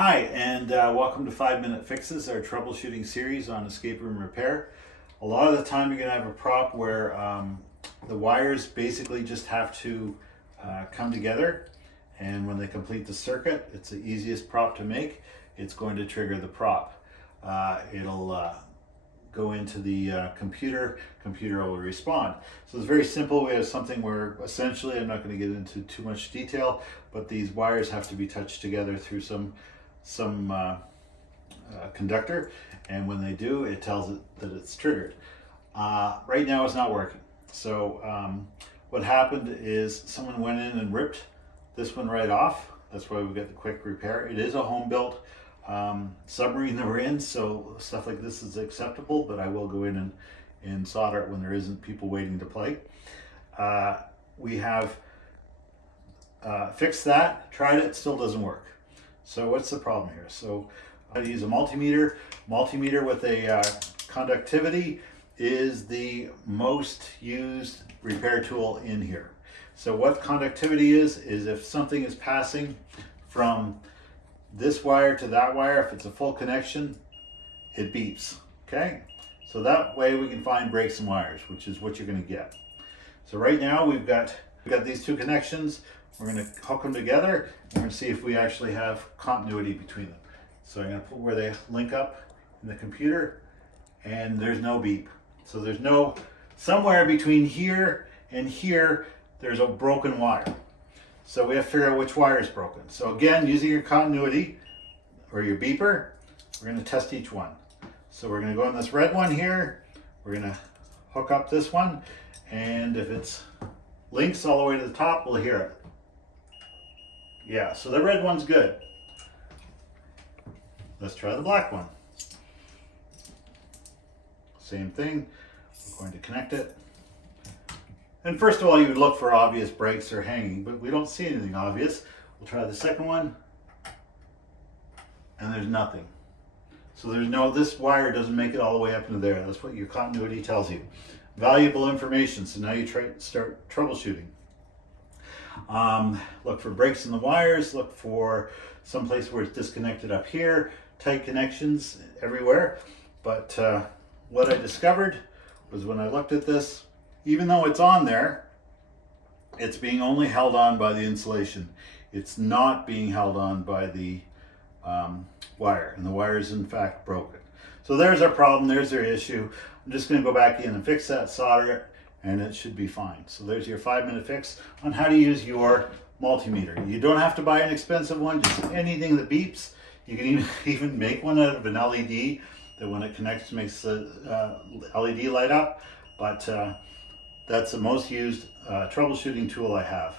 Hi, and welcome to 5-Minute Fixes, our troubleshooting series on escape room repair. A lot of the time you're going to have a prop where the wires basically just have to come together, and when they complete the circuit, it's the easiest prop to make. It's going to trigger the prop. It'll go into the computer will respond. So it's very simple. We have something where essentially, I'm not going to get into too much detail, but these wires have to be touched together through some conductor, and when they do, it tells it that it's triggered. Right now it's not working. So what happened is someone went in and ripped this one right off. That's why we got the quick repair. It is a home-built submarine that we're in, so stuff like this is acceptable, but I will go in and solder it when there isn't people waiting to play. We have fixed that, tried it, still doesn't work. So what's the problem here? So I use a multimeter. Multimeter with a conductivity is the most used repair tool in here. So what conductivity is if something is passing from this wire to that wire, if it's a full connection, it beeps, okay? So that way we can find breaks in wires, which is what you're gonna get. So right now we've got these two connections. We're going to hook them together. We're going to see if we actually have continuity between them. So I'm going to put where they link up in the computer, and there's no beep. So there's no, somewhere between here and here, there's a broken wire. So we have to figure out which wire is broken. So again, using your continuity or your beeper, we're going to test each one. So we're going to go on this red one here. We're going to hook up this one, and if it's links all the way to the top, we'll hear it. Yeah, so the red one's good. Let's try the black one. Same thing. We're going to connect it. And first of all, you would look for obvious breaks or hanging, but we don't see anything obvious. We'll try the second one, and there's nothing. So there's no, this wire doesn't make it all the way up into there. That's what your continuity tells you. Valuable information, so now you start troubleshooting. Look for breaks in the wires, look for some place where it's disconnected up here, tight connections everywhere. But what I discovered was when I looked at this, even though it's on there, it's being only held on by the insulation. It's not being held on by the wire, and the wire is in fact broken. So there's our problem, there's our issue. I'm just going to go back in and fix that, solder it, and it should be fine. So there's your 5-minute fix on how to use your multimeter. You don't have to buy an expensive one, just anything that beeps. You can even make one out of an LED that when it connects makes the LED light up. But that's the most used troubleshooting tool I have.